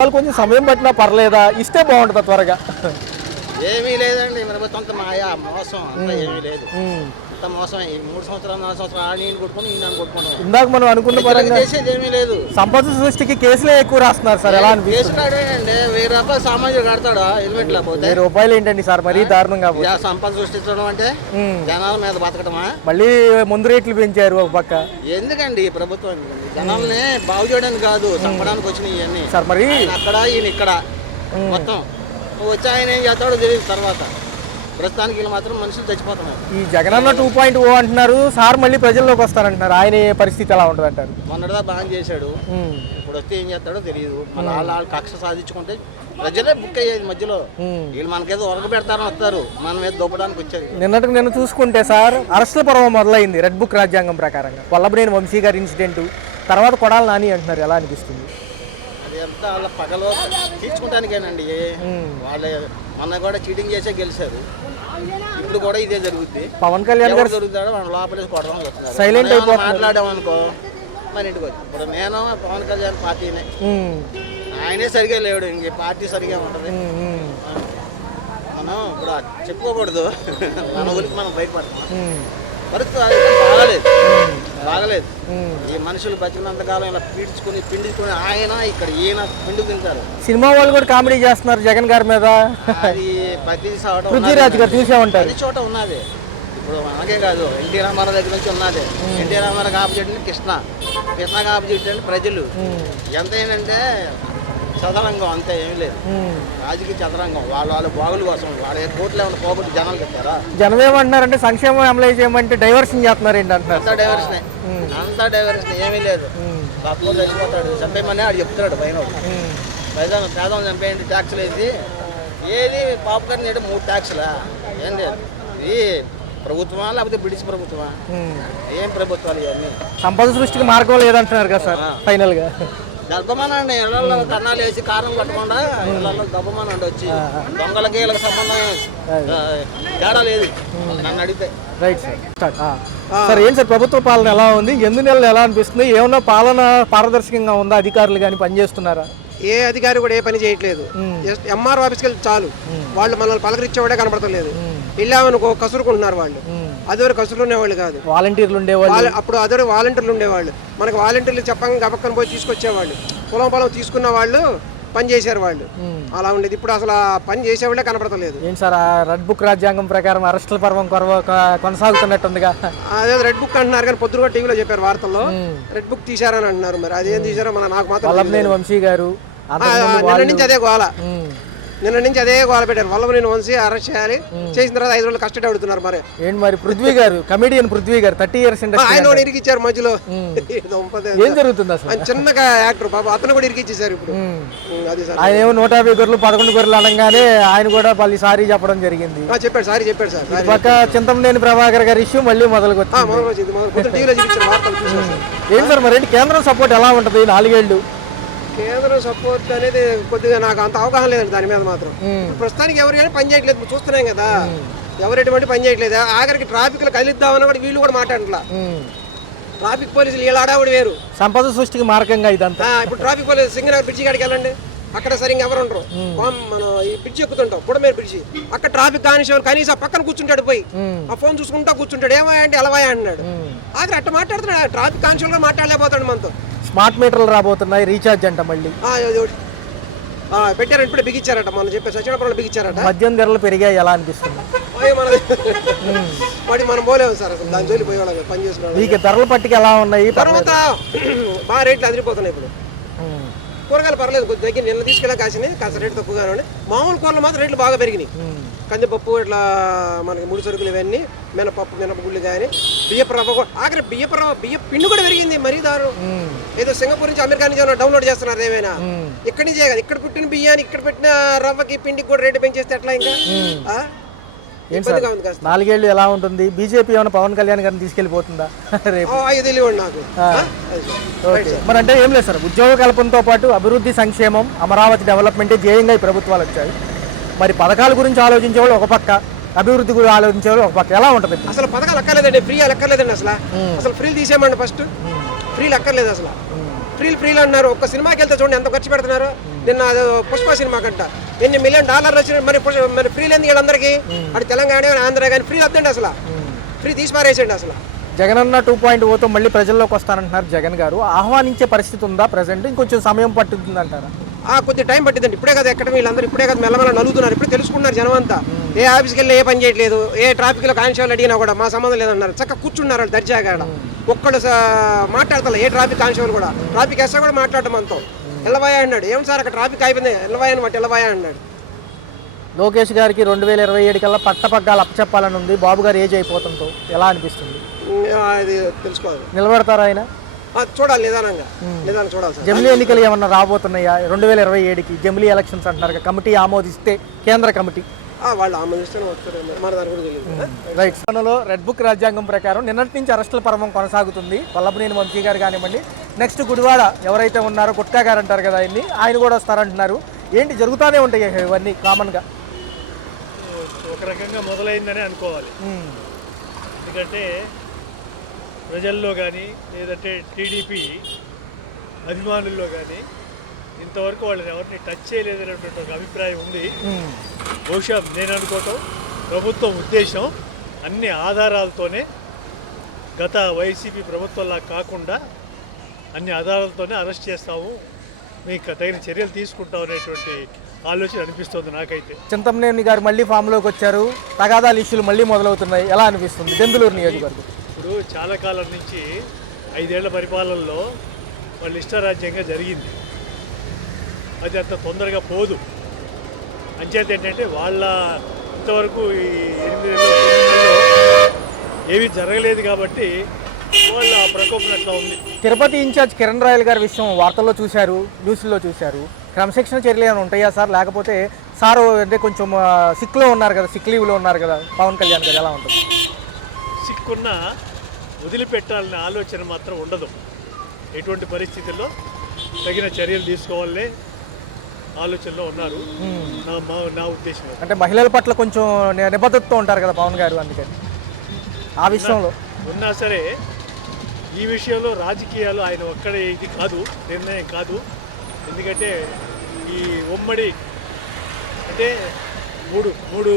వాళ్ళు కొంచెం సమయం పట్టినా పర్లేదా, ఇస్తే బాగుంటుందా త్వరగా? ఏమీ లేదండి, ప్రభుత్వం అంత మాయా మోసం అంతా ఏమీ లేదు. అంత మోసం. ఈ 3 సంవత్సరాలు 4 సంవత్సరాలు ఆడిని కొట్టుకుని ఈయన కొట్టుకున్నాం. ఇందాక మనం అనుకున్న పరంగా చేసేది ఏమీ లేదు. సంపద సృష్టికి కేసులే ఎక్కువ రాస్తున్నారు సార్, ఎలా అనిపిస్తుంది? కేసు కాడేనండి, 1000 రూపాయలు సామాన్యుడు కడతాడా హెల్మెట్ లేకపోతే? 1000 రూపాయలు ఏంటండి సార్, మరీ దారుణంగా. సంపద సృష్టించడం అంటే జనాల మీద బతకటమా? మళ్ళీ ముందు రేట్లు పెంచారు ఒక పక్క. ఎందుకండి ఈ ప్రభుత్వం? ఎందుకండి జనాల్ని బాగు చేయడానికి కాదు, చంపడానికి వచ్చినాయి ఇవన్నీ సార్. మరి అక్కడ ఈయన ఇక్కడ మొత్తం వచ్చి ఆయన ఏం చేస్తాడో తెలియదు. తర్వాత ప్రస్తుతానికి వీళ్ళు మాత్రం మనుషులు చచ్చిపోతున్నారు. ఈ జగనన్న 2.0 అంటున్నారు సార్, మళ్ళీ ప్రజల్లోకి వస్తారంటున్నారు. ఆయన పరిస్థితి ఎలా ఉంటుంది అంటారు? మొన్నటిదా బాగా చేశాడు, ఇప్పుడు వస్తే ఏం చేస్తాడో తెలియదు. మళ్ళీ వాళ్ళ కక్ష సాధించుకుంటే ప్రజలే బుక్ అయ్యేది మధ్యలో. వీళ్ళు మనకేదో ఒరగ పెడతారని వస్తారు, మన మీద దూపడానికి వచ్చేది. నిన్నటికి నిన్న చూసుకుంటే సార్, అరెస్టుల పర్వం మొదలైంది రెడ్ బుక్ రాజ్యాంగం ప్రకారంగా. వల్లభనేని వంశీ గారి ఇన్సిడెంట్ తర్వాత కొడాల నాని అంటున్నారు, ఎలా అనిపిస్తుంది? అది అంతా వాళ్ళ పగలో తీర్చుకోవడానికేనండి. వాళ్ళే మొన్న కూడా చీటింగ్ చేసే గెలిచారు, ఇప్పుడు కూడా ఇదే జరుగుద్ది. పవన్ కళ్యాణ్ గారు జరుగుతాడు, మనం లోపలేసి కొట్టడం వస్తున్నారు. సైలెంట్ అయిపోయి మాట్లాడామనుకో మన ఇంటికి వచ్చి. ఇప్పుడు నేను పవన్ కళ్యాణ్ పార్టీనే, ఆయనే సరిగా లేడు, ఇంక పార్టీ సరిగా ఉంటుంది. మనం ఇప్పుడు చెప్పుకోకూడదు, మన ఊరికి మనం బయటపడతాం. పరిస్థితి బాగలేదు. ఈ మనుషులు బతికినంతకాలం ఇలా పిండించుకుని ఆయన ఇక్కడ ఈయన పిండి తింటారు. సినిమా వాళ్ళు కూడా కామెడీ చేస్తున్నారు జగన్ గారి మీద. అది ప్రతి పృథ్వీరాజ్ గారు చూసే ఉంటారు, ప్రతి చోట ఉన్నది. ఇప్పుడు మనకే కాదు, ఎన్టీ రామారావు దగ్గర నుంచి ఉన్నది. ఎన్టీ రామారావు ఆపోజిట్ కృష్ణకి ఆపోజిట్ అంటే ప్రజలు. ఎంత ఏంటంటే చదరంగం, అంతే ఏమి లేదు. రాజకీయ చదరంగం, వాళ్ళ బాగుల కోసం. వాళ్ళ కోట్లు ఏమైనా పోగొట్టి జనాలు చెప్తారా? జనం ఏమంటున్నారంటే సంక్షేమం అమలు చేయమంటే డైవర్షన్ చేస్తున్నారు ఏంటి అంటున్నారు. అంతా డైవర్షన్ ఏమీ లేదు. తక్కువ చచ్చిపోతాడు, చంపేయమని ఆడు చెప్తున్నాడు పైన. పేదలు చంపేయండి ట్యాక్సులు వేసి. ఏది పాపకర్ని చేయడం 3 ట్యాక్సులా? ఏం లేదు. ఇది ప్రభుత్వమా లేకపోతే బ్రిటిష్ ప్రభుత్వమా? ఏం ప్రభుత్వాలు ఇవన్నీ? సంపద సృష్టికి మార్గం లేదంటున్నారు కదా సార్ ఫైనల్ గా. గర్భమానండి, ఇళ్లలో కన్నాలు వేసి కారం కట్టకుండా ఇళ్లలో గర్భమానండి వచ్చి దొంగలకి వీళ్ళకి సంబంధం తేడా లేదు నన్ను అడిగితే. Right sir. సార్ ఏం సార్ ప్రభుత్వ పాలన ఎలా ఉంది? 8 నెలలు ఎలా అనిపిస్తుంది? ఏమన్నా పాలన పారదర్శకంగా ఉందా? అధికారులు కానీ పని చేస్తున్నారా? ఏ అధికారి కూడా ఏ పని చేయట్లేదు. జస్ట్ ఎంఆర్ ఆఫీస్కి వెళ్ళి చాలు, వాళ్ళు మనల్ని పలకరించేవాడే కనపడతలేదు. వెళ్ళామనుకో కసురుకుంటున్నారు వాళ్ళు. అదివరకు కసురులు ఉండేవాళ్ళు కాదు, వాలంటీర్లు ఉండేవాళ్ళు. అప్పుడు అదే వాలంటీర్లు ఉండేవాళ్ళు. మనకు వాలంటీర్లు చెప్పంగా గబక్కన పోయి తీసుకొచ్చేవాళ్ళు. పొలం తీసుకున్న వాళ్ళు పని చేశారు వాళ్ళు, అలా ఉండేది. ఇప్పుడు అసలు ఆ పని చేసేవాళ్ళే కనపడతలేదు. ఏంటి సార్ రెడ్ బుక్ రాజ్యాంగం ప్రకారం అరెస్టుల పర్వం కొనసాగుతున్నట్టుందిగా? అదే రెడ్ బుక్ అంటున్నారు కానీ పొద్దున టీవీలో చెప్పారు వార్తల్లో రెడ్ బుక్ తీశారని అంటున్నారు. మరి అదేం తీశారో నాకు మాత్రం. వల్లభనేని వంశీ గారు నిన్న నుంచి అదే గోల పెట్టారు. వల్లభనేని వంశీ అరెస్ట్ చేయాలి, చేసిన తర్వాత 5 రోజులు కస్టడీ అడుగుతున్నారు. మరి ఏంటి మరి పృథ్వీ గారు, కమెడియన్ పృథ్వీ గారు 30 years ఆయన కూడా ఇరికిచ్చారు మధ్యలో. ఏం జరుగుతుంది అసలు? ఆయన చిన్నగా యాక్టర్ పాప, అతను కూడా ఇరికిచ్చేసారు ఇప్పుడు. అది సార్, ఆయన ఏమో 150 గొర్రెలు 11 గొర్రెలు అనగానే ఆయన కూడా మళ్ళీ సారీ చెప్పడం జరిగింది. చెప్పాడు సార్. పక్క చింతమనేని ప్రభాకర్ గారి ఇష్యూ మళ్ళీ మొదలుకొచ్చింది. ఏం సార్ మరి కేంద్రం సపోర్ట్ ఎలా ఉంటుంది 4 ఏళ్ళు? కేంద్రం సపోర్ట్ అనేది కొద్దిగా నాకు అంత అవగాహన లేదండి దాని మీద మాత్రం. ప్రస్తుతానికి ఎవరు కానీ పని చేయట్లేదు, చూస్తున్నాం కదా. ఎవరు ఎటువంటి పని చేయట్లేదు. ఆఖరికి ట్రాఫిక్ లో కదిలిద్దామని కూడా వీళ్ళు కూడా మాట్లాడట్లా. ట్రాఫిక్ పోలీసులు వీళ్ళ ఆడావిడ వేరు. సంపద సృష్టికి మార్గంగా ఇదంతా. ఇప్పుడు ట్రాఫిక్ పోలీసు సింగనగర్ బ్రిడ్జి కాడికి వెళ్ళండి, అక్కడ సరిగ్గా ఎవరు ఉండరు. మనం ఈ బ్రిడ్జి ఎక్కుతుంటాం, పుడమేరు బ్రిడ్జి, అక్కడ ట్రాఫిక్ కానిస్టేబుల్ కనీసం పక్కన కూర్చుంటాడు, పోయి ఆ ఫోన్ చూసుకుంటా కూర్చుంటాడు. ఏమాయంటే అలవాయ అంటున్నాడు. ఆఖరి అట్ట మాట్లాడుతున్నాడు. ట్రాఫిక్ కానిస్టేబుల్ కూడా మాట్లాడలేకపోతాడు మనతో. స్మార్ట్ మీటర్లు రాబోతున్నాయి, రీఛార్జ్ అంట మళ్ళీ పెట్టారు. ఇప్పుడు బిగించారట, మనం చెప్పే సచివాలయంలో బిగించారట. మద్యం ధరలు పెరిగాయి, ఎలా అనిపిస్తుంది? మరి మనం పోలేము సార్ అసలు దాని జోలి పోయేవాళ్ళం పని చేస్తున్నాం. మీకు ధరల పట్టిక ఎలా ఉన్నాయి? తర్వాత బాగా రేట్లు అదిరిపోతున్నాయి. ఇప్పుడు కూరగాయలు పర్లేదు, కొద్ది దగ్గర నిన్న తీసుకెళ్ళా కాసినాయి, కాస్త రేటు తక్కువగానే ఉన్నాయి. మామూలు కూరలు మాత్రం రేట్లు బాగా పెరిగినాయి. కందిపప్పు ఇట్లా మనకి 3 సరుకులు ఇవన్నీ, మినపగుళ్ళు కానీ, బియ్యపు రవ్వ కూడా, ఆఖరి బియ్య పిండి కూడా పెరిగింది. మరీ దారు ఏదో సింగపూర్ నుంచి అమెరికా నుంచి ఏమైనా డౌన్లోడ్ చేస్తున్నారు ఏమైనా. ఇక్కడి నుంచే కదా, ఇక్కడ పుట్టిన బియ్యాన్ని ఇక్కడ పెట్టిన రవ్వకి పిండికి కూడా రేటు పెంచేస్తే ఎట్లా? ఇంకా 4 ఏళ్ళు ఎలా ఉంటుంది? బీజేపీ ఏమైనా పవన్ కళ్యాణ్ గారిని తీసుకెళ్లిపోతుందా రేపు? తెలియదు నాకు. మరి అంటే ఏం లేదు సార్, ఉద్యోగ కల్పనతో పాటు అభివృద్ధి, సంక్షేమం, అమరావతి డెవలప్మెంటే ధ్యేయంగా ఈ ప్రభుత్వాలు వచ్చాయి. మరి పథకాల గురించి ఆలోచించే వాళ్ళు ఒక పక్క, అభివృద్ధి గురించి ఆలోచించే వాళ్ళు ఒక పక్క, ఎలా ఉంటుంది? అసలు పథకాలు అక్కర్లేదండి, ఫ్రీ అక్కర్లేదండి. అసలు ఫ్రీలు తీసేయమండి, ఫస్ట్ ఫ్రీలు అక్కర్లేదు. అసలు ఫ్రీలు అన్నారు. ఒక్క సినిమాకి వెళ్తే చూడండి ఎంత ఖర్చు పెడుతున్నారు. నిన్న పుష్ప సినిమా కంట $1 మిలియన్ వచ్చిన మరి ఫ్రీలు ఎందుకు వీళ్ళందరికీ? అటు తెలంగాణ ఆంధ్ర కానీ ఫ్రీలు వద్దండి, అసలు ఫ్రీ తీసి పారేసేయండి. అసలు జగనన్న 2.0తో మళ్ళీ ప్రజల్లోకి వస్తానంటున్నారు జగన్ గారు. ఆహ్వానించే పరిస్థితి ఉందా ప్రజెంట్? ఇంకొంచెం సమయం పట్టుతుంది అంటారా? కొద్ది టైం పట్టిందండి. ఇప్పుడే కదా ఎక్కడ వీళ్ళందరూ ఇప్పుడే కదా మెల్లమెల్ల నలుగుతున్నారు. ఇప్పుడు తెలుసుకున్నారు జనం అంతా. ఏ ఆఫీస్కి వెళ్ళి ఏ పని చేయట్లేదు, ఏ ట్రాఫిక్లో కానిస్టేబుల్ అడిగినా కూడా మా సంబంధం లేదన్నారు. చక్కగా కూర్చున్నారు వాళ్ళు దర్జాగా. ఒక్కడు మాట్లాడతా ఏ ట్రాఫిక్ కానిస్టేబుల్ కూడా, ట్రాఫిక్ ఎస్ఐ కూడా మాట్లాడటం మనతో. ఎల్లబాయా అన్నాడు. ఏం సార్ అక్కడ ట్రాఫిక్ అయిపోయింది, ఎల్లబాయా అని బట్టి ఎల్లబాయా అన్నాడు. లోకేష్ గారికి 2027 కల్లా పట్టపగ్గాలు అప్పచెప్పాలని ఉంది. బాబు గారు ఏజ్ అయిపోతుందో ఎలా అనిపిస్తుంది? అది తెలుసుకోవాలి. నిలబడతారా ఆయన? చూడాలి, నిదానంగా చూడాలి సార్. జమిలీ ఎన్నికలు ఏమన్నా రాబోతున్నాయా 2027కి? జమిలీ ఎలక్షన్స్ అంటున్నారు, కమిటీ ఆమోదిస్తే, కేంద్ర కమిటీ వాళ్ళు ఆమోదిస్తేనే వస్తారు, మన దాని కూడా తెలియదు. రైట్. రెడ్ బుక్ రాజ్యాంగం ప్రకారం నిన్నటి నుంచి అరెస్టుల పర్వం కొనసాగుతుంది. వల్లభనేని వంశీ గారు కానివ్వండి, నెక్స్ట్ గుడివాడ ఎవరైతే ఉన్నారో గుట్కా గారు అంటారు కదా, ఆయన కూడా వస్తారంటున్నారు. ఏంటి జరుగుతూనే ఉంటాయి ఇవన్నీ కామన్గా? ఒక రకంగా మొదలైందని అనుకోవాలి. ఎందుకంటే ప్రజల్లో కానీ లేదంటే టీడీపీ అభిమానుల్లో కానీ ఇంతవరకు వాళ్ళని ఎవరిని టచ్ చేయలేదనేటువంటి ఒక అభిప్రాయం ఉంది. బహుశా నేను అనుకోవటం ప్రభుత్వం ఉద్దేశం అన్ని ఆధారాలతోనే, గత వైసీపీ ప్రభుత్వంలా కాకుండా అన్ని ఆధారాలతోనే అరెస్ట్ చేస్తాము, మీకు తగిన చర్యలు తీసుకుంటాం అనేటువంటి ఆలోచన అనిపిస్తుంది నాకైతే. చింతమనేని గారు మళ్ళీ ఫామ్లోకి వచ్చారు, తగాదాల ఇష్యూలు మళ్ళీ మొదలవుతున్నాయి, ఎలా అనిపిస్తుంది దెందులూరు నియోజకవర్గం? ఇప్పుడు చాలా కాలం నుంచి 5 ఏళ్ల పరిపాలనలో వాళ్ళ ఇష్టరాజ్యంగా జరిగింది. అది అంత తొందరగా పోదు. అంచేత ఏంటంటే వాళ్ళ ఇంతవరకు ఈ 8 నెలల్లో ఏమీ జరగలేదు కాబట్టి వాళ్ళ ప్రకోపం అట్లా ఉంది. తిరుపతి ఇన్ఛార్జ్ కిరణ్ రాయల్ గారి విషయం వార్తల్లో చూశారు, న్యూస్లో చూశారు. క్రమశిక్షణ చర్యలు ఏమైనా ఉంటాయా సార్? లేకపోతే సారు అంటే కొంచెం సిక్లో ఉన్నారు కదా, సిక్ లీవ్లో ఉన్నారు కదా పవన్ కళ్యాణ్ గారు, ఎలా ఉంటుంది? సిక్కున్న వదిలిపెట్టాలనే ఆలోచన మాత్రం ఉండదు. ఎటువంటి పరిస్థితుల్లో తగిన చర్యలు తీసుకోవాలనే ఆలోచనలో ఉన్నారు నా ఉద్దేశం. అంటే మహిళల పట్ల కొంచెం నిబద్ధతతో ఉంటారు కదా పవన్ గారు, అందుకని ఆ విషయంలో ఉన్నా సరే ఈ విషయంలో రాజకీయాలు ఆయన ఒక్కడే ఇది కాదు, నిర్ణయం కాదు. ఎందుకంటే ఈ ఉమ్మడి అంటే మూడు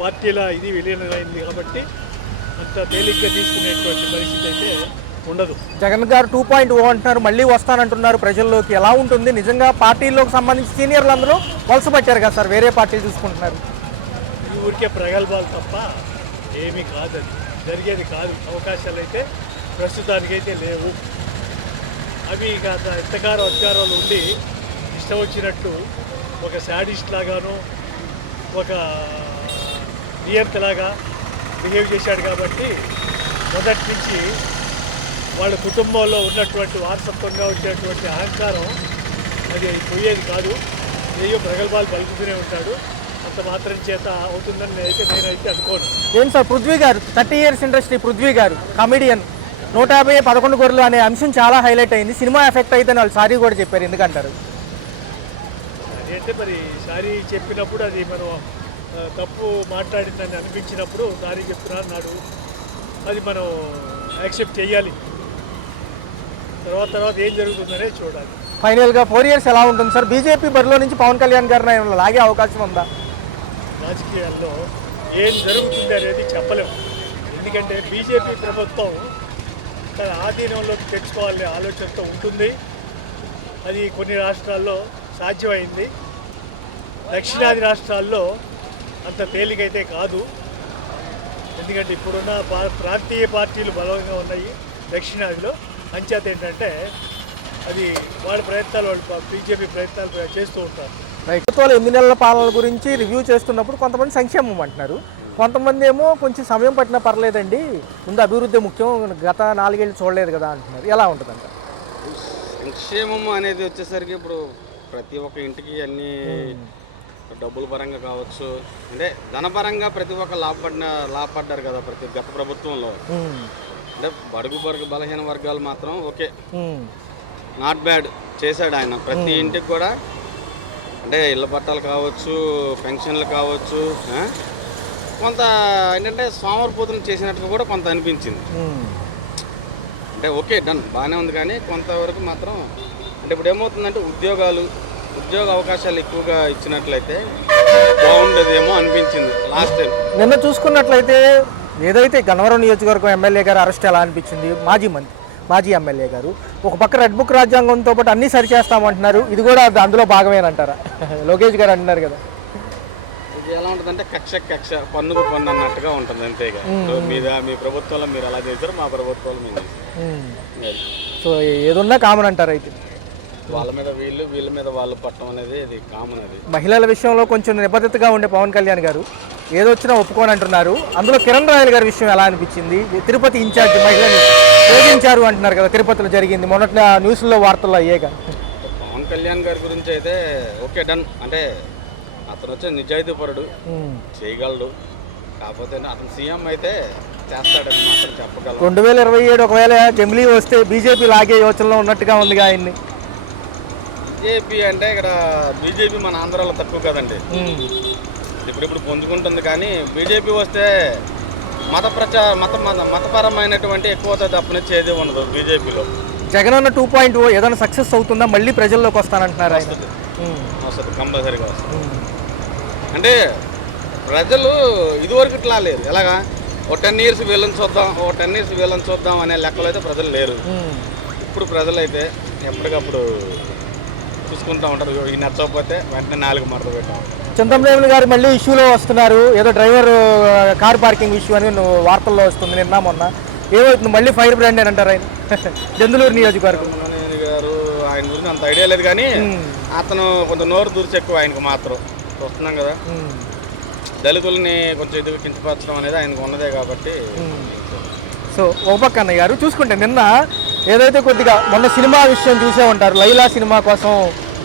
పార్టీల ఇది విలీనమైంది కాబట్టి అంత తేలిగ్గా తీసుకునేటువంటి పరిస్థితి అయితే ఉండదు. జగన్ గారు 2.0 అంటున్నారు, మళ్ళీ వస్తానంటున్నారు ప్రజల్లోకి. ఎలా ఉంటుంది నిజంగా? పార్టీల్లోకి సంబంధించి సీనియర్లు అందరూ వలస పట్టారు కదా సార్, వేరే పార్టీలు చూసుకుంటున్నారు. ఈ ఊరికే ప్రగల్భాలు తప్ప ఏమీ కాదు, అది జరిగేది కాదు. అవకాశాలు అయితే ప్రస్తుతానికైతే లేవు. అవి కాక ఎంతకారం అధికారాలు ఉండి ఇష్టం వచ్చినట్టు ఒక శాడిస్ట్ లాగాను ఒక నియంతలాగా బిహేవ్ చేశాడు కాబట్టి మొదటి నుంచి వాళ్ళ కుటుంబంలో ఉన్నటువంటి వారసత్వంగా వచ్చేటువంటి అహంకారం అది పోయేది కాదు. ఏయో ప్రగల్భాలు పలుకుతూనే ఉంటాడు. అంత మాత్రం చేత అవుతుందని నేనైతే అనుకోను. ఏం సార్ పృథ్వీ గారు 30 years ఇండస్ట్రీ, పృథ్వీ గారు కమెడియన్, 150 11 గొర్రెలు అనే అంశం చాలా హైలైట్ అయింది. సినిమా ఎఫెక్ట్ అయితే వాళ్ళు సారీ కూడా చెప్పారు, ఎందుకంటారు? అదేంటే మరి సారీ చెప్పినప్పుడు అది మనం తప్పు మాట్లాడిందని అనిపించినప్పుడు సారీ చెప్తున్నా అన్నాడు, అది మనం యాక్సెప్ట్ చేయాలి. తర్వాత ఏం జరుగుతుందనే చూడాలి. ఫైనల్గా 4 years ఎలా ఉంటుంది సార్? బీజేపీ బరిలో నుంచి పవన్ కళ్యాణ్ గారిని లాగే అవకాశం ఉందా? రాజకీయాల్లో ఏం జరుగుతుంది అనేది చెప్పలేము. ఎందుకంటే బీజేపీ ప్రభుత్వం తన ఆధీనంలోకి తెచ్చుకోవాలనే ఆలోచనతో ఉంటుంది. అది కొన్ని రాష్ట్రాల్లో సాధ్యమైంది, దక్షిణాది రాష్ట్రాల్లో అంత తేలికైతే కాదు. ఎందుకంటే ఇప్పుడున్న ప్రాంతీయ పార్టీలు బలంగా ఉన్నాయి దక్షిణాదిలో. అంచేత ఏంటంటే అది వాళ్ళ ప్రయత్నాలు, వాళ్ళు బీజేపీ ప్రయత్నాలు చేస్తూ ఉంటారు. ప్రభుత్వాలు 8 నెలల పాలన గురించి రివ్యూ చేస్తున్నప్పుడు కొంతమంది సంక్షేమం అంటున్నారు, కొంతమంది ఏమో కొంచెం సమయం పట్టినా పర్లేదండి, ముందు అభివృద్ధి ముఖ్యం, గత 4 ఏళ్ళు చూడలేదు కదా అంటున్నారు. ఎలా ఉంటుందంట? సంక్షేమం అనేది వచ్చేసరికి ఇప్పుడు ప్రతి ఒక్క ఇంటికి అన్ని డబ్బుల పరంగా కావచ్చు, అంటే ధనపరంగా ప్రతి ఒక్క లాభపడ్డారు కదా గత ప్రభుత్వంలో. అంటే బడుగు బలహీన వర్గాలు మాత్రం ఓకే, నాట్ బ్యాడ్ చేశాడు ఆయన. ప్రతి ఇంటికి కూడా అంటే ఇళ్ళ పట్టాలు కావచ్చు, పెన్షన్లు కావచ్చు, కొంత ఏంటంటే సోమరిపోతులు చేసినట్టుగా కూడా కొంత అనిపించింది. అంటే ఓకే డన్ బాగానే ఉంది, కానీ కొంతవరకు మాత్రం అంటే ఇప్పుడు ఏమవుతుందంటే ఉద్యోగ అవకాశాలు ఎక్కువగా ఇచ్చినట్లయితే బాగుండేదేమో అనిపించింది లాస్ట్ టైం. నిన్న చూసుకున్నట్లయితే ఏదైతే గన్నవరం నియోజకవర్గం ఎమ్మెల్యే గారు అరెస్ట్ ఎలా అనిపించింది, మాజీ ఎమ్మెల్యే గారు ఒక పక్క రెడ్ బుక్ రాజ్యాంగంతో పాటు అన్నీ సరిచేస్తామంటున్నారు, ఇది కూడా అందులో భాగమేనంటారా? లోకేష్ గారు అంటున్నారు కదా. ఇది ఎలా ఉంటుందంటే కక్ష పన్నుకు పన్ను అన్నట్టుగా ఉంటుంది అంతేగా. మీ ప్రభుత్వంలో మీరు అలా చేశారు, మా ప్రభుత్వంలో మేము చేశారు. సో ఏదున్నా కామన్ అంటారు అయితే. వాళ్ళ మీద వీళ్ళ మీద వాళ్ళు పట్టడం అనేది ఇది కామన్. అది మహిళల విషయంలో కొంచెం నిబద్ధతగా ఉండే పవన్ కళ్యాణ్ గారు ఏదో వచ్చినా ఒప్పుకొని అంటున్నారు. అందులో కిరణ్ రాయల్ గారి విషయం ఎలా అనిపించింది? తిరుపతి ఇన్ఛార్జ్ మహిళని వేధించారు అంటున్నారు కదా, తిరుపతిలో జరిగింది మొన్నటి న్యూస్లో వార్తల్లో అయ్యేగా. పవన్ కళ్యాణ్ గారి గురించి అయితే ఓకే డన్. అంటే అతను వచ్చే నిజాయితీపరుడు, చేయగలడు. కాకపోతే అతను సీఎం అయితే చేస్తాడని మాత్రం చెప్పగలరు. 2027 ఒకవేళ జమిలీ వస్తే బీజేపీ లాగే యోచనలో ఉన్నట్టుగా ఉందిగా ఆయన్ని. బీజేపీ అంటే ఇక్కడ బీజేపీ మన ఆంధ్రాలో తక్కువ కదండి, ఇప్పుడు పొందుకుంటుంది. కానీ బీజేపీ వస్తే మతపరమైనటువంటి ఎక్కువ తప్పనిచ్చేది ఉండదు బీజేపీలో. జగనన్న 2.0 ఏదైనా సక్సెస్ అవుతుందా? మళ్ళీ ప్రజల్లోకి వస్తానంటున్నారు ఆయన. వస్తుంది, కంపల్సరీగా వస్తుంది. అంటే ప్రజలు ఇదివరకు ఇట్లా లేరు. ఎలాగా ఓ 10 years వీళ్ళని చూద్దాం అనే లెక్కలో అయితే ప్రజలు లేరు. ఇప్పుడు ప్రజలైతే ఎప్పటికప్పుడు చూసుకుంటూ ఉంటారు. ఈ నచ్చకపోతే వెంటనే 4 మడత పెట్టాం. చింతమనేని గారు మళ్ళీ ఇష్యూలో వస్తున్నారు. ఏదో డ్రైవర్ కార్ పార్కింగ్ ఇష్యూ అని వార్తల్లో వస్తుంది నిన్న మొన్న. ఏమవుతుంది మళ్ళీ ఫైర్ బ్రాండ్ అని అంటారు ఆయన. దెందులూరు నియోజకవర్గం చింతమనేని గారు ఆయన గురించి అంత ఐడియా లేదు, కానీ అతను కొంచెం నోరు దూర్చి ఎక్కువ ఆయనకు మాత్రం చూస్తున్నాం కదా. దళితుల్ని కొంచెం ఎదుగు కించపరచడం అనేది ఆయనకు ఉన్నదే కాబట్టి. సో ఒక పక్క అన్నయ్య గారు చూసుకుంటే నిన్న ఏదైతే కొద్దిగా మొన్న సినిమా విషయం చూసే ఉంటారు. లైలా సినిమా కోసం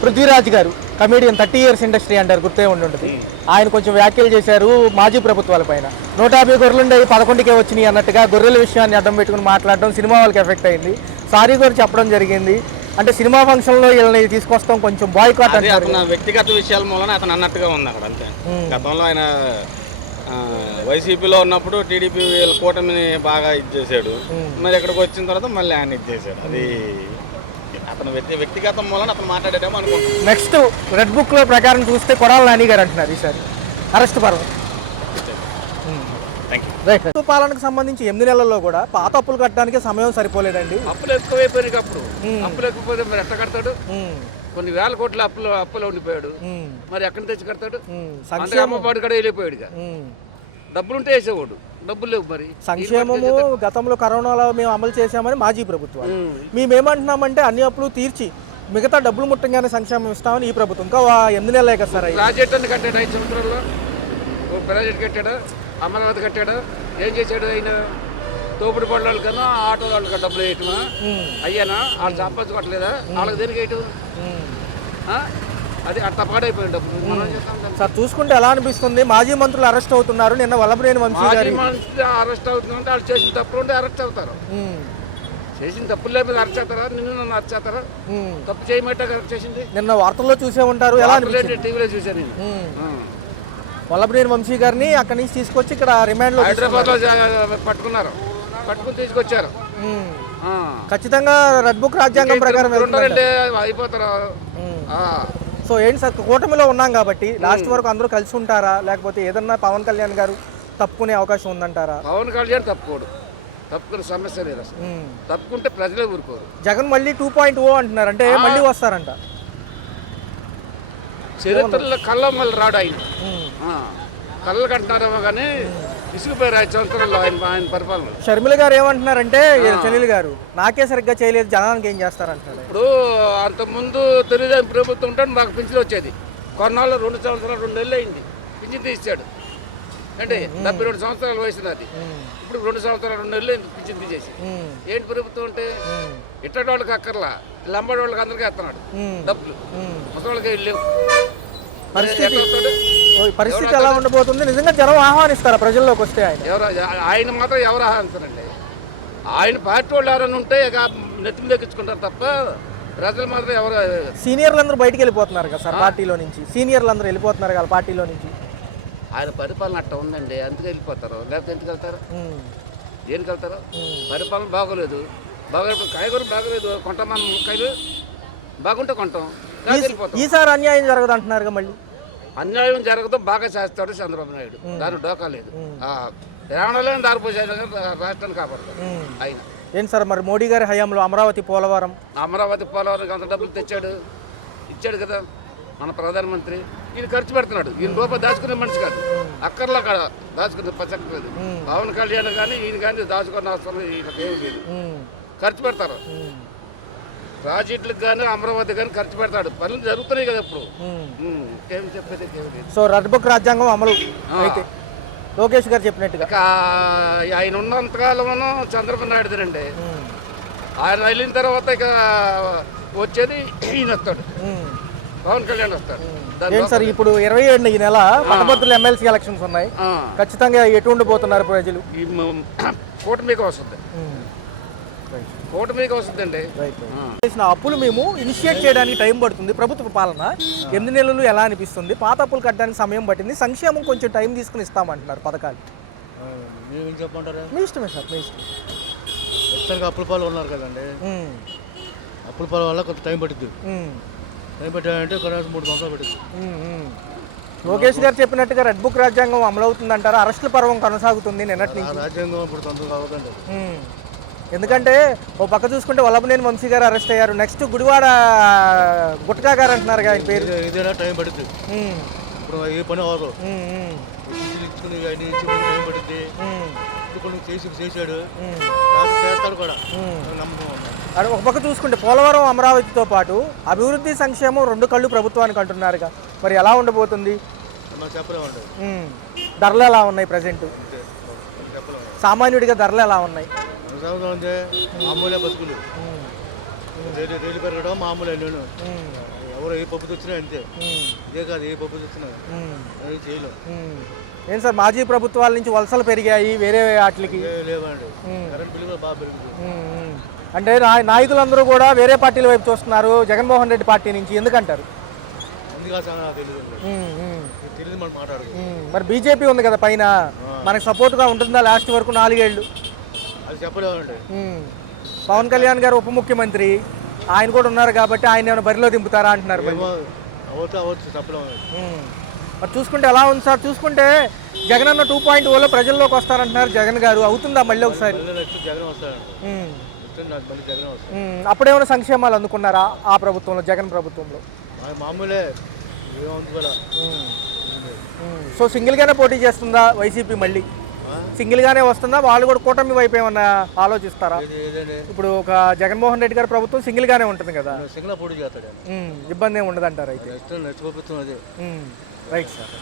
పృథ్వీరాజ్ గారు కమేడియన్ 30 years ఇండస్ట్రీ అంటారు, గుర్తే ఉంటుంది. ఆయన కొంచెం వ్యాఖ్యలు చేశారు మాజీ ప్రభుత్వాల పైన. 150 గొర్రెలుండే 11కే వచ్చినాయి అన్నట్టుగా గొర్రెల విషయాన్ని అడ్డం పెట్టుకుని మాట్లాడడం సినిమా వాళ్ళకి ఎఫెక్ట్ అయింది. సారీ కూడా చెప్పడం జరిగింది. అంటే సినిమా ఫంక్షన్లో వీళ్ళని తీసుకొస్తాం కొంచెం బాయ్కాట్ అంటే అతను వ్యక్తిగత విషయాల మూలన అతను అన్నట్టుగా ఉంది అక్కడ అంతే. గతంలో ఆయన వైసీపీలో ఉన్నప్పుడు టీడీపీ కూటమిని బాగా ఇచ్చేసాడు. మరి ఇక్కడికి వచ్చిన తర్వాత మళ్ళీ ఆయన ఇచ్చేసాడు. అది అతను వ్యక్తిగత మూలన అతను మాట్లాడేటేమో అనుకుంటున్నాను. నెక్స్ట్ రెడ్ బుక్లో ప్రకారం చూస్తే కొడాల నాని గారు అంటున్నారు ఈసారి అరెస్ట్ పర్వం. రైట్. పాలనకు సంబంధించి 8 నెలల్లో కూడా పాత అప్పులు కట్టడానికి సమయం సరిపోలేదండి. అప్పులు ఎక్కువైపోయినాయి. అప్పులు ఎక్కువైపోతే మరి ఎట్లా కడతాడు? కొన్ని వేల కోట్ల అప్పులు ఉండిపోయాడు. మరి ఎక్కడి తెచ్చి కడతాడు? అమ్మపాడు కూడా వెళ్ళిపోయాడు. డబ్బులుంటే వేసేవాడు, డబ్బులు లేవు. మరి సంక్షేమము గతంలో కరోనాలో మేము అమలు చేశామని మాజీ ప్రభుత్వం. మేమేమంటున్నామంటే అన్ని అప్పులు తీర్చి మిగతా డబ్బులు ముట్టంగానే సంక్షేమం ఇస్తామని ఈ ప్రభుత్వం. ఇంకా 8 నెలలే కదా సార్. ప్రాజెక్ట్ అని కట్టాడు 5 సంవత్సరాల్లో. ప్రాజెక్ట్ కట్టాడా, అమరావతి కట్టాడా, ఏం చేశాడు? ఆయన తోపుడు పడ్డ కన్నా ఆటో వాళ్ళకి డబ్బులు వేయటమా అయ్యానా? వాళ్ళు సంపాదించుకోవట్లేదా? వాళ్ళకి దేనికి వేయటం? అది అట్ట పాడైపోయింది డబ్బులు. మనం సార్ చూసుకుంటే ఎలా అనిపిస్తుంది? మాజీ మంత్రులు అరెస్ట్ అవుతున్నారు. నిన్న వల్లభనేని వంశీ గారు అరెస్ట్ అవుతుందంటే వాళ్ళు చేసిన తప్పులు ఉంటే అరెస్ట్ అవుతారు. చేసిన తప్పులే మీద అరెస్ట్ అవుతారా? నన్ను అరెస్ట్ అవుతారా? తప్పు చేయమంటే అరెస్ట్ చేసింది. నిన్న వార్తల్లో చూసే ఉంటారు. ఎలా అనిపించింది? టీవీలో చూశాను నేను. వల్లభనేని వంశీ గారిని అక్కడి నుంచి తీసుకొచ్చి ఇక్కడ రిమాండ్ లో హైదరాబాద్ లో పట్టుకుని తీసుకొచ్చారు. ఖచ్చితంగా రెడ్ బుక్ రాజ్యాంగం ప్రకారం అయిపోతారు. సో ఏంటి సార్, కూటమిలో ఉన్నాం కాబట్టి లాస్ట్ వరకు అందరూ కలిసి ఉంటారా, లేకపోతే ఏదన్నా పవన్ కళ్యాణ్ గారు తప్పుకునే అవకాశం ఉందంటారా? పవన్ కళ్యాణ్ తప్పుకోడు, తప్పుకునే సమస్య లేదు అసలు. తప్పుకుంటే ప్రజలే ఊరుకోరు. జగన్ మళ్ళీ 2.0 అంటున్నారు, అంటే మళ్ళీ వస్తారంట. చరిత్రలో కళ్ళ మళ్ళీ రాడు ఆయన. కళ్ళు కంటున్నారేమో కానీ ఇసుకుపోయారు 5 సంవత్సరాల్లో ఆయన పరిపాలన. షర్మిల గారు ఏమంటున్నారంటే చెల్లెలు గారు నాకే సరిగ్గా చేయలేదు, జనానికి ఏం చేస్తారంటారు. ఇప్పుడు అంతకుముందు తెలుగుదేశం ప్రభుత్వం ఉంటే మాకు పింఛన్ వచ్చేది. కొన్నాళ్ళు 2 సంవత్సరాలు 2 నెలలు అయింది పింఛన్ తీసాడు. అంటే 72 సంవత్సరాల వయసు నాది. ఇప్పుడు 2 సంవత్సరాలు 2 నెలలు పింఛన్ తీసేసి ఏంటి ప్రభుత్వం అంటే? ఇట్టటి వాళ్ళకి అక్కర్లా, లంబడి వాళ్ళకి అందరికీ ఎత్తన్నాడు డబ్బులు, ముసలికి వెళ్ళలేవు. పరిస్థితి ఎలా ఉండబోతుంది? నిజంగా జనం ఆహ్వానిస్తారా ప్రజల్లోకి వస్తే? ఆయన మాత్రం ఎవరు ఆహ్వానిస్తారండి? ఆయన పార్టీ వాళ్ళు ఎవరైనా ఉంటే నెత్తిమి దక్కించుకుంటారు తప్ప ప్రజలు మాత్రం ఎవరు. సీనియర్లు అందరూ బయటికి వెళ్ళిపోతున్నారు కదా సార్ పార్టీలో నుంచి. సీనియర్లు అందరూ వెళ్ళిపోతున్నారు కదా పార్టీలో నుంచి. ఆయన పరిపాలన అట్ట ఉందండి, అందుకే వెళ్ళిపోతారు. లేకపోతే ఎందుకు వెళ్తారు? దేనికి వెళ్తారు? పరిపాలన బాగోలేదు. కాయగూరలు బాగోలేదు. కొంతమంది ముక్కలు బాగుంటే కొంటాం లేకపోతే వెళ్ళిపోతాం. ఈసారి అన్యాయం జరగదు అంటున్నారుగా మళ్ళీ. అన్యాయం జరగదు, బాగా చేస్తాడు చంద్రబాబు నాయుడు, దాని డోకా లేదు. ఏమనలేని దారిపోసే రాష్ట్రాన్ని కాపాడతాడు ఆయన. ఏంటి సార్ మరి మోడీ గారి హయాంలో అమరావతి పోలవరం అమరావతి పోలవరం అంత డబ్బులు ఇచ్చాడు కదా మన ప్రధానమంత్రి. ఈయన ఖర్చు పెడుతున్నాడు, ఈయన రూపాయి దాచుకునే మనిషి కాదు, అక్కర్లా కాడ దాచుకునే పచ్చక్కలేదు. పవన్ కళ్యాణ్ కానీ ఈయన కానీ దాచుకున్న అవసరం ఈయనకి ఏమి లేదు, ఖర్చు పెడతారు. ప్రాజెక్టులకు కానీ అమరావతి కానీ ఖర్చు పెడతాడు, పనులు జరుగుతున్నాయి కదా ఇప్పుడు. ఏం చెప్పేది ఏమి లేదు. సో రెడ్ బుక్ రాజ్యాంగం అమలు అయితే లోకేష్ గారు చెప్పినట్టుగా ఇక ఆయన ఉన్నంతకాలం చంద్రబాబు నాయుడుదండి. ఆయన వెళ్ళిన తర్వాత ఇక వచ్చేది ఈయన వస్తాడు, పవన్ కళ్యాణ్ వస్తాడు. ఏంటి సార్ ఇప్పుడు 27 ఈ నెల పట్టభద్రుల ఎమ్మెల్సీ ఎలక్షన్స్ ఉన్నాయి, ఖచ్చితంగా ఎటు ఉండిపోతున్నారు ప్రజలు? ఈ కూటమికి వస్తుంది, కూటమికి వస్తుందండి. చేసిన అప్పులు మేము ఇనిషియేట్ చేయడానికి టైం పడుతుంది. ప్రభుత్వ పాలన 8 నెలలు ఎలా అనిపిస్తుంది? పాత అప్పులు కట్టడానికి సమయం పట్టింది, సంక్షేమం కొంచెం టైం తీసుకుని ఇస్తామంటున్నారు పథకాలు. ఏం చెప్పమంటారా? మీ ఇష్టమే సార్, మీ ఇష్టం. ఖచ్చితంగా అప్పుల పాలు ఉన్నారు కదండి, అప్పుల పాల వల్ల కొంత టైం పడుతుంది. టైం పెట్టాలంటే కనీసం 3 సంవత్సరాలు పడుతుంది. లోకేష్ గారు చెప్పినట్టుగా రెడ్ బుక్ రాజ్యాంగం అమలు అవుతుందంటారా? అరెస్టుల పర్వం కొనసాగుతుంది నిన్నటి నుంచి. రాజ్యాంగం ఇప్పుడు తొందరగా అవుతుంది. ఎందుకంటే ఓ పక్క చూసుకుంటే వల్లభనేని వంశీ గారు అరెస్ట్ అయ్యారు, నెక్స్ట్ గుడివాడ గుట్కా గారు అంటున్నారు ఆయన పేరు. ఇదేనా టైం పడుతుంది, ఇప్పుడు ఏ పని అవ్వదు. ఇచ్చుకుని అన్ని ఇచ్చి టైం పడుతుంది. ఇప్పుడు చేశాడు, చేస్తాడు కూడా నమ్మకం ఉంది. అది ఒక పక్క చూసుకుంటే పోలవరం అమరావతితో పాటు అభివృద్ధి సంక్షేమం 2 కళ్ళు ప్రభుత్వానికి అంటున్నారుగా, మరి ఎలా ఉండబోతుంది? మనం చెప్పలేమండి. ధరలు ఎలా ఉన్నాయి ప్రజెంట్? సామాన్యుడిగా ధరలు ఎలా ఉన్నాయి? మామూలే బతుకులు, రైలు పెరగడం మామూలే. నేను ఎవరు ఏ పప్పు తెచ్చినా అంతే, ఇదే కాదు ఏ పప్పు తెచ్చినా చేయలేం. ఏం సార్ మాజీ ప్రభుత్వాల నుంచి వలసలు పెరిగాయి వేరే వాటికి? లేవండి, కరెంట్ బిల్లు కూడా బాగా పెరుగుతుంది. అంటే నాయకులందరూ కూడా వేరే పార్టీల వైపు చూస్తున్నారు, జగన్మోహన్ రెడ్డి పార్టీ నుంచి, ఎందుకంటారు? తెలియదు మనం మాట్లాడదు. మరి బీజేపీ ఉంది కదా పైన, మనకు సపోర్ట్గా ఉంటుందా లాస్ట్ వరకు 4 ఏళ్ళు? అది చెప్పలేమండి. పవన్ కళ్యాణ్ గారు ఉప ముఖ్యమంత్రి, ఆయన కూడా ఉన్నారు కాబట్టి ఆయన ఏమైనా బరిలో దింపుతారా అంటున్నారు. అవచ్చు చెప్పలేము. మరి చూసుకుంటే ఎలా ఉంది సార్? చూసుకుంటే జగన్ అన్న 2.0లో ప్రజల్లోకి వస్తారంటున్నారు జగన్ గారు, అవుతుందా మళ్ళీ ఒకసారి? జగన్ వస్తాడు, జగన్ వస్తాడు. అప్పుడేమైనా సంక్షేమాలు అందుకున్నారా ఆ ప్రభుత్వంలో, జగన్ ప్రభుత్వంలో? మామూలే, ఏముంది కూడా. సో సింగిల్గానే పోటీ చేస్తుందా వైసీపీ? మళ్ళీ సింగిల్గానే వస్తుందా? వాళ్ళు కూడా కూటమి వైపు ఏమన్నా ఆలోచిస్తారా? ఇప్పుడు ఒక జగన్మోహన్ రెడ్డి గారి ప్రభుత్వం సింగిల్గానే ఉంటుంది కదా, సింగిల్ పోటీ చేస్తాడు, ఇబ్బంది ఏమి ఉండదు అంటారు అయితే? నెక్స్ట్ ప్రభుత్వం అదే. Right sir.